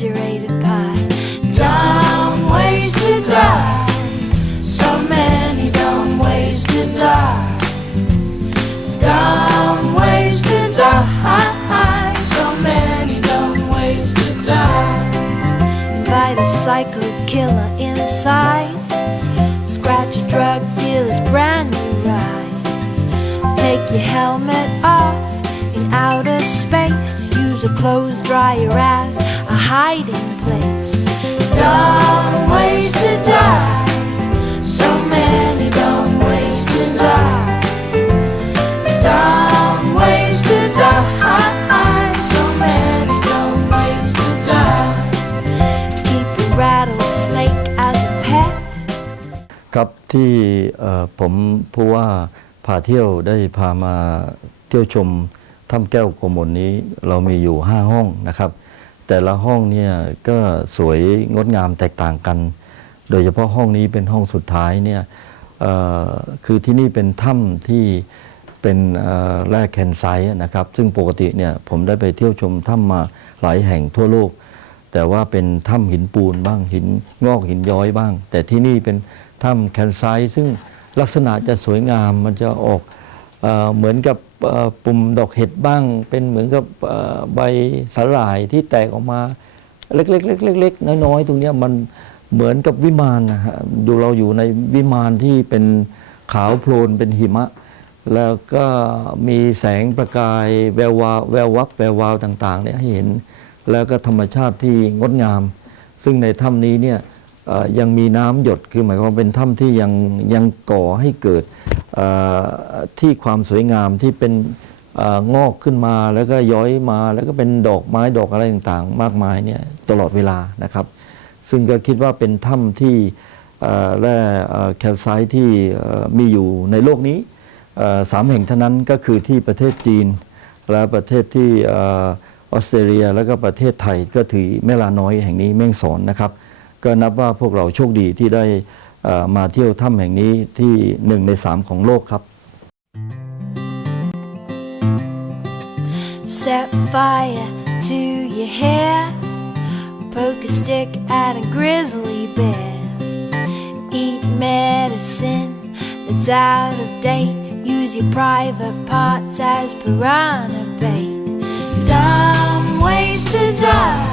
refrigerated pie. Dumb ways to die. So many dumb ways to die. Dumb ways to die. So many dumb ways to die. Invite a psycho killer inside. Scratch a drug dealer's brand new ride. Take your helmet off in outer space. Use a clothes dryer as hiding place. Dumb ways to die. So many dumb ways to die. Dumb ways to die. So many dumb ways to die. Keep a rattlesnake as a pet. ครับที่เอ่อผมผู้ว่าพาเที่ยวได้พามาเที่ยวชมถ้ำแก้วโกมลนี้เรามีอยู่ 5 ห้องนะครับ แต่ละห้องเนี่ยก็สวยงดงามแตกต่างกัน โดยเฉพาะห้องนี้เป็นห้องสุดท้ายเนี่ยคือที่นี่เป็นถ้ำที่เป็นแร่แคนไซต์นะครับ ซึ่งปกติเนี่ยผมได้ไปเที่ยวชมถ้ำมาหลายแห่งทั่วโลก แต่ว่าเป็นถ้ำหินปูนบ้างหินงอกหินย้อยบ้าง แต่ที่นี่เป็นถ้ำแคนไซต์ซึ่งลักษณะจะสวยงามมันจะออกเอเหมือนกับ ปุ่มดอกเห็ดบ้าง เป็นเหมือนกับใบสาหร่ายที่แตกออกมาเล็กๆๆๆๆน้อยๆตรงนี้มันเหมือนกับวิมานนะฮะดูเราอยู่ในวิมานที่เป็นขาวโพลนเป็นหิมะ แล้วก็มีแสงประกายแวววาวแวววับแวววาวต่างๆเนี่ยให้เห็น แล้วก็ธรรมชาติที่งดงาม ซึ่งในถ้ำนี้เนี่ยยังมีน้ำหยดคือหมายความเป็นถ้ำที่ยังยังก่อให้เกิด ที่ความสวยงามที่เป็นองอกขึ้นมาแล้วก็ย้อยมา แล้วก็เป็นดอกไม้ดอกอะไรต่างๆ มากมายเนี่ยตลอดเวลานะครับ ซึ่งก็คิดว่าเป็นถ้ำที่แร่แคลไซต์ที่มีอยู่ในโลกนี้สามแห่งเท่านั้นก็คือที่ประเทศจีน และประเทศที่ออสเตรเลียแล้วก็ประเทศไทยก็ถือแม่ลาน้อยแห่งนี้แม่งสอนนะครับ ก็นับว่าพวกเราโชคดีที่ได้ มาเที่ยวถ้ำแห่งนี้ที่หนึ่งในสามของโลกครับ Set fire to your hair. Poke a stick at a grizzly bear. Eat medicine that's out of date. Use your private parts as piranha bait. Dumb ways to die.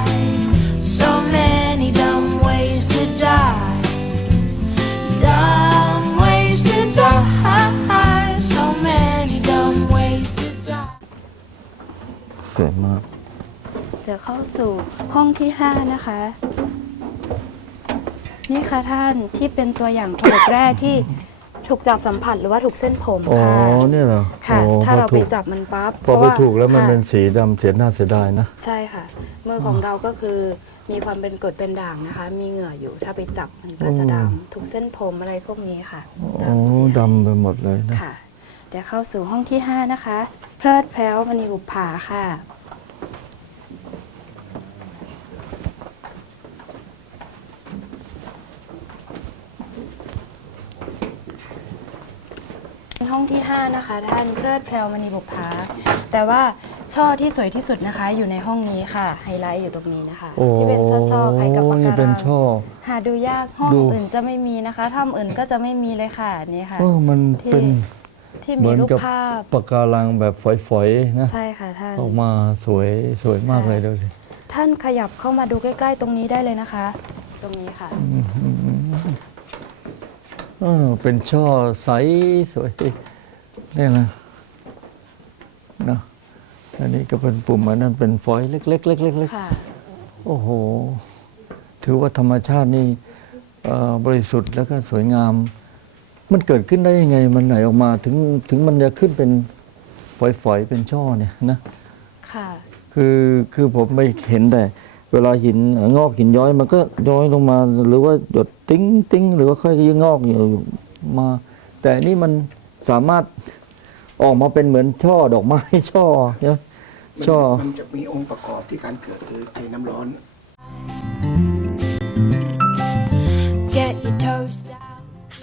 สวยมาก เดี๋ยวเข้าสู่ห้องที่ 5 นะคะ นี่ค่ะท่านที่เป็นตัวอย่างผลึกแร่ที่ถูกจับสัมผัสหรือว่าถูกเส้นผมอ๋อค่ะเนี่ยเหรอค่ะ โอ้ถ้าเราพอไปถูกจับมันปั๊บพอไปเพราะาถูกแล้วมันค่ะเป็นสีดำเสียหน้าเสียดายนะ ใช่ค่ะ มือของเราก็คือมีความเป็นกรดเป็นด่างนะคะ มีเหงื่ออยู่ถ้าไปจับมันก็จะอืม ดำถูกเส้นผมอะไรพวกนี้ค่ะอ๋อดำเสียดำไปหมดเลยนะ ค่ะเดี๋ยวเข้าสู่ห้องที่ 5 นะคะ เพลิดแพร้วมณีบุปผาค่ะ ห้องที่ 5 นะคะ ท่านเพลิดเพลวมณีบุปผาแต่ว่าช่อที่สวยที่สุดนะคะ อยู่ในห้องนี้ค่ะ ไฮไลท์อยู่ตรงนี้นะคะโอ้ที่เป็นช่อๆคล้ายกับปะนี่การัเป็นงช่อ หาดูยากห้องดู อื่นจะไม่มีนะคะถ้ำอื่นก็จะไม่มีเลยค่ะนี่ค่ะ เออมันที่ เป็น ที่เหมีมือนรูปกับภาพปะการังแบบฝอยๆนะใช่ค่ะท่านออกมาสวยสวยมากเลยดูสิท่านขยับเข้ามาดูใกล้ ๆ ตรงนี้ได้เลยนะคะ ตรงนี้ค่ะเออเป็นช่อใสสวยนี่นะเนาะอันนี้ก็เป็นปุ่มอันนั้นเป็นฝอยเล็กๆเล็กๆค่ะๆโอ้โห ถือว่าธรรมชาตินี่เอ่อบริสุทธิ์แล้วก็สวยงาม มันเกิดขึ้นได้ยังไง มันไหนออกมาถึงถึงมันจะขึ้นเป็นฝอยๆเป็นช่อเนี่ยนะค่ะคือคือผมไม่เห็นแต่ เวลาหินเอ่องอกหินย้อยมันก็ย้อยลงมา หรือว่าหยดติ้งติ้งหรือว่าค่อยๆงอกอยู่มา แต่อันนี่มันสามารถออกมาเป็นเหมือนช่อดอกไม้ช่อเนี่ยมันช่อมันจะมีองค์ประกอบที่การเกิดคือไอ้น้ำร้อน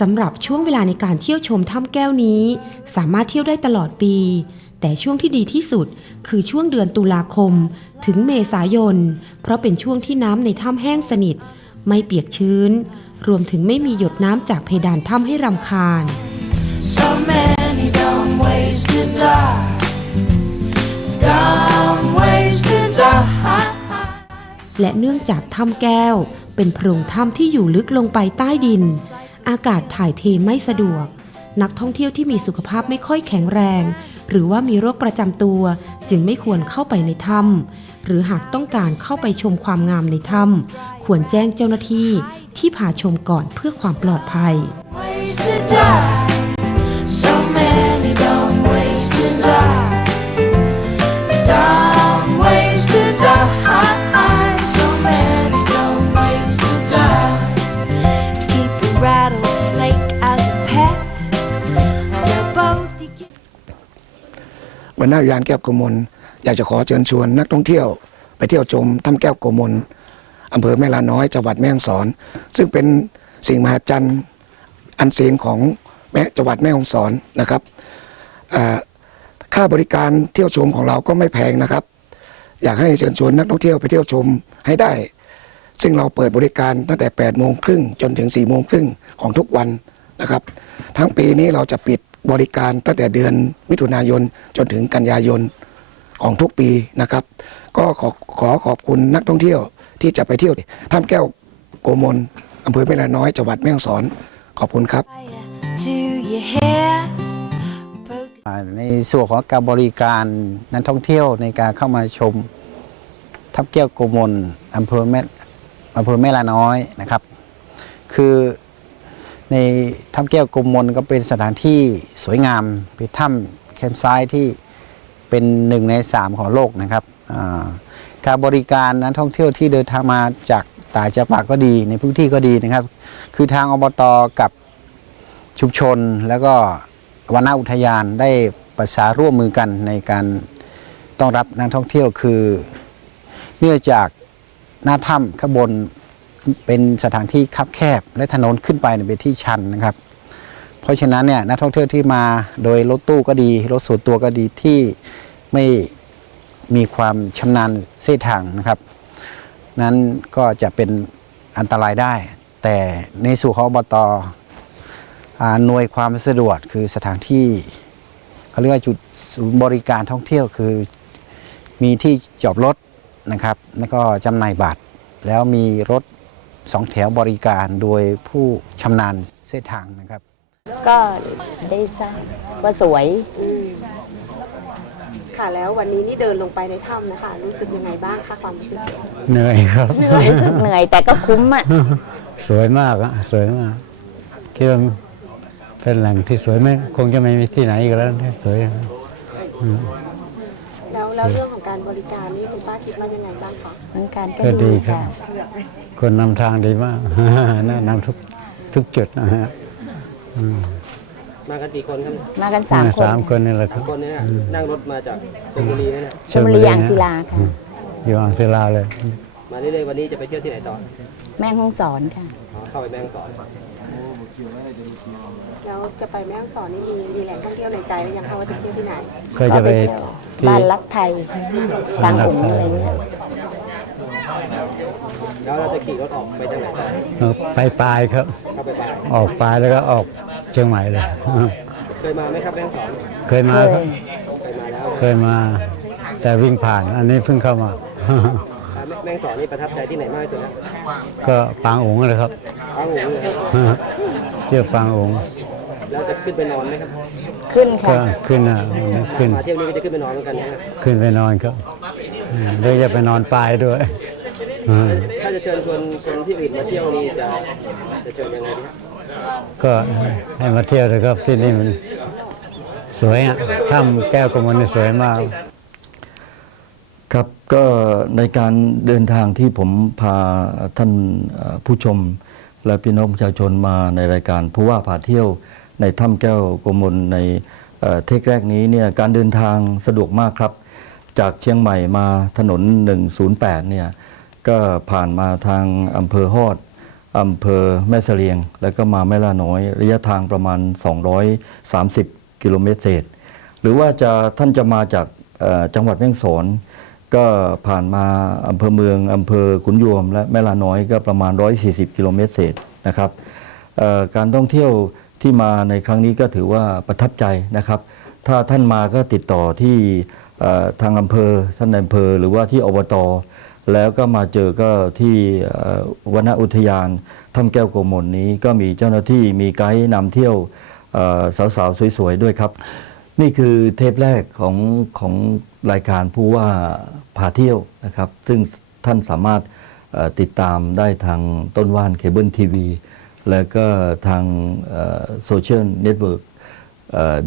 สำหรับช่วงเวลาในการเที่ยวชมถ้ำแก้วนี้ สามารถเที่ยวได้ตลอดปี แต่ช่วงที่ดีที่สุดคือช่วงเดือนตุลาคม ถึงเมษายน เพราะเป็นช่วงที่น้ำในถ้ำแห้งสนิท ไม่เปียกชื้น รวมถึงไม่มีหยดน้ำจากเพดานถ้ำให้รำคาญ So many dumb ways to die. Dumb ways to die. และเนื่องจากถ้ำแก้ว เป็นโพรงถ้ำที่อยู่ลึกลงไปใต้ดิน อากาศถ่ายเทไม่สะดวก นักท่องเที่ยวที่มีสุขภาพไม่ค่อยแข็งแรง หรือว่ามีโรคประจำตัว จึงไม่ควรเข้าไปในถ้ำหรือหากต้องการเข้าไปชมความงามในถ้ำควรแจ้งเจ้าหน้าที่ที่พาชมก่อนเพื่อความปลอดภัย วันหน้าอุทยานแก้วโกมลอยากจะขอเชิญชวนนักท่องเที่ยว ไปเที่ยวชมถ้ำแก้วโกมลอำเภอแม่ลาน้อยจังหวัดแม่ฮ่องสอน ซึ่งเป็นสิ่งมหัศจรรย์อันซีนของแม่จังหวัดแม่ฮ่องสอนนะครับค่าบริการเที่ยวชมของเราก็ไม่แพงนะครับ อยากให้เชิญชวนนักท่องเที่ยวไปเที่ยวชมให้ได้ ซึ่งเราเปิดบริการตั้งแต่8โมงครึ่งจนถึง4โมงครึ่งของทุกวันนะครับ ทั้งปีนี้เราจะปิด บริการตั้งแต่เดือนมิถุนายนจนถึงกันยายนของทุกปีนะครับ ก็ขอขอขอบคุณนักท่องเที่ยวที่จะไปเที่ยวถ้ำแก้วโกมลอำเภอแม่ลาน้อยจังหวัดแม่ฮ่องสอนขอบคุณครับในส่วนของการบริการนักท่องเที่ยวในการเข้ามาชมทับแก้วโกมลอำเภอแม่อำเภอแม่ลาน้อยนะครับ คือ ในถ้ำแก้วโกมลก็เป็นสถานที่สวยงามเป็นถ้ำแคมป์ไซต์ที่เป็นหนึ่งในสามของโลกนะครับการบริการนักท่องเที่ยวที่เดินทางมาจากต่างจังหวัดก็ดีในพื้นที่ก็ดีนะครับ คือทางอบตกับชุมชนแล้วก็วนอุทยานได้ประสานร่วมมือกันในการต้อนรับนักท่องเที่ยวคือ เนื่องจากหน้าถ้ำข้างบน เป็นสถานที่คับแคบ และถนนขึ้นไปเป็นที่ชันนะครับ เพราะฉะนั้นเนี่ยนักท่องเที่ยวที่มาโดยรถตู้ก็ดีรถส่วนตัวก็ดีที่ไม่มีความชำนาญเส้นทางนะครับ นั้นก็จะเป็นอันตรายได้ แต่ในสู่ของอบตอหน่วยความสะดวกคือสถานที่เขาเรียกว่าจุดศูนย์บริการท่องเที่ยวคือมีที่จอดรถนะครับ แล้วก็จำหน่ายบัตร แล้วมีรถ สองแถวบริการโดยผู้ชำนาญเส้นทางนะครับ ก็ได้ทราบว่าสวย ค่ะแล้ววันนี้นี่เดินลงไปในถ้ำนะคะ รู้สึกยังไงบ้างคะความรู้สึกเหนื่อยครับ รู้สึกเหนื่อยแต่ก็คุ้มอะ สวยมากอะสวยมากคิดว่าเป็นแหล่งที่สวยไหมคงจะไม่มีที่ไหนอีกแล้วที่สวยแล้ว แล้วเรื่องของการบริการนี่คุณป้าคิดว่ายังไงบ้างคะเหมือนกันก็ก็ดีดีครับ ค่ะ คนนำทางดีมาก แนะนำทุกทุกจุดนะฮะมากันกี่คนครับมากันสามคนสามคนนี่แหละคสารัมบคนเนี่ยนั่งรถมาจากชลบุรีนะเนี่ยชมบุรีอ่างศิลาค่ะ อยู่อ่างศิลาเลย มาเรื่อยๆวันนี้จะไปเที่ยวที่ไหนต่อแม่ห้องสอนค่ะ อ๋อเข้าไปแม่ฮ่องสอนแล้วจะไปแม่ฮ่องสอนนี่มีมีแหล่งท่องเที่ยวในใจหรือยังคะว่าจะเที่ยวที่ไหนก็ก็จะไปไปเที่ยว ที่บ้านรักไทยบางขุนอะไรเงี้ยแล้วเราจะขี่รถออกไปจังไหนต่อไปปลายครับ เข้าไปปลายออกปลายแล้วก็ออกเชียงใหม่เลยเคยมาไหมครับแม่ฮ่องสอนเคยมาเคยครับเคยมาแล้วเคยมา แต่วิ่งผ่าน อันนี้เพิ่งเข้ามาอ่าแม่แม่ฮ่องสอนนี่ประทับใจที่ไหนมากที่สุดนะก็ปางองค์เลยครับ อ้างหูเลย เที่ยวปางองค์ แล้วจะขึ้นไปนอนไหมครับขึ้นก็ค่ะ ขึ้นอะขึ้น มาเที่ยวนี้ก็จะขึ้นไปนอนเหมือนกันนะฮะขึ้นไปนอนครับอืมหรือจะไปนอนปลายด้วยอืมถ้าจะเชิญชวนคนที่อื่นมาเที่ยวนี่จะจะเชิญยังไงดีครับก็ให้มาเที่ยวเลยครับที่นี่มันสวยอะถ้ำแก้วกมลนี่สวยมาก ครับก็ในการเดินทางที่ผมพาท่านเอ่อผู้ชม และพี่น้องประชาชนมาในรายการผู้ว่าพาเที่ยว ในถ้ำแก้วโกมลในเอ่อเทคแรกนี้เนี่ยการเดินทางสะดวกมากครับ จากเชียงใหม่มาถนน 108เนี่ยก็ผ่านมาทางอำเภอฮอดอำเภอแม่เสลียง แล้วก็มาแม่ละน้อย ระยะทางประมาณ 230 กิโลเมตรเศษ หรือว่าจะท่านจะมาจากจังหวัดแม่ฮ่องสอนก็ผ่านมาอำเภอเมืองอำเภอขุนยวม และแม่ลาน้อยก็ประมาณ 140 กิโลเมตรเศษนะครับการท่องเที่ยว ที่มาในครั้งนี้ก็ถือว่าประทับใจนะครับ ถ้าท่านมาก็ติดต่อที่ทางอำเภอท่านอำเภอหรือว่าที่อบตแล้วก็มาเจอก็ที่วนอุทยานถ้ำแก้วโกมลนี้ก็มีเจ้าหน้าที่มีไกด์นำเที่ยวสาวๆสวยๆด้วยครับ นี่คือเทปแรกของของรายการผู้ว่าพาเที่ยวนะครับ ซึ่งท่านสามารถติดตามได้ทางต้นว่านเคเบิลทีวี แล้วก็ทางโซเชียลเน็ตเวิร์ก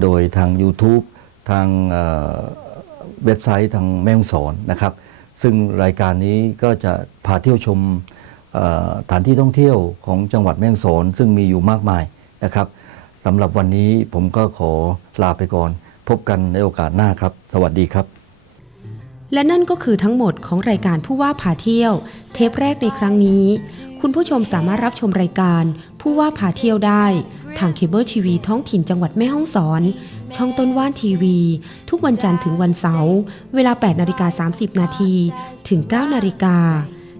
โดยทาง YouTube ทางเว็บไซต์ทางแม่ฮ่องสอนนะครับ ซึ่งรายการนี้ก็จะพาเที่ยวชมเอ่อสถานที่ท่องเที่ยวของจังหวัดแม่ฮ่องสอนซึ่งมีอยู่มากมายนะครับสำหรับวันนี้ผมก็ขอลาไปก่อน พบกันในโอกาสหน้าครับ สวัสดีครับ และนั่นก็คือทั้งหมดของรายการผู้ว่าพาเที่ยว เทปแรกในครั้งนี้ คุณผู้ชมสามารถรับชมรายการ ผู้ว่าพาเที่ยวได้ ทางเคเบิลทีวีท้องถิ่นจังหวัดแม่ฮ่องสอน ช่องต้นว่านทีวี ทุกวันจันทร์ถึงวันเสาร์เวลา 8นาฬิกา30 นาทีถึง 9นาฬิกา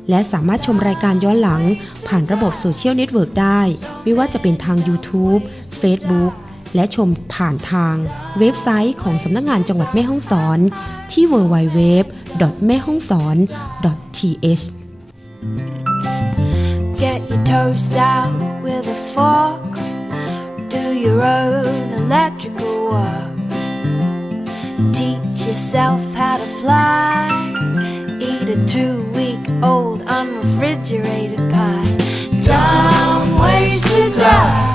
และสามารถชมรายการย้อนหลัง ผ่านระบบโซเชียลเน็ตเวิร์กได้ ไม่ว่าจะเป็นทาง YouTube Facebook และชมผ่านทางเว็บไซต์ของสำนักงานจังหวัดแม่ฮ่องสอน ที่ www. แม่ฮ่องสอน .th Get your toast out with a fork. Do your own electrical work. Teach yourself how to fly. Eat a two week old unrefrigerated pie. Dumb ways to die.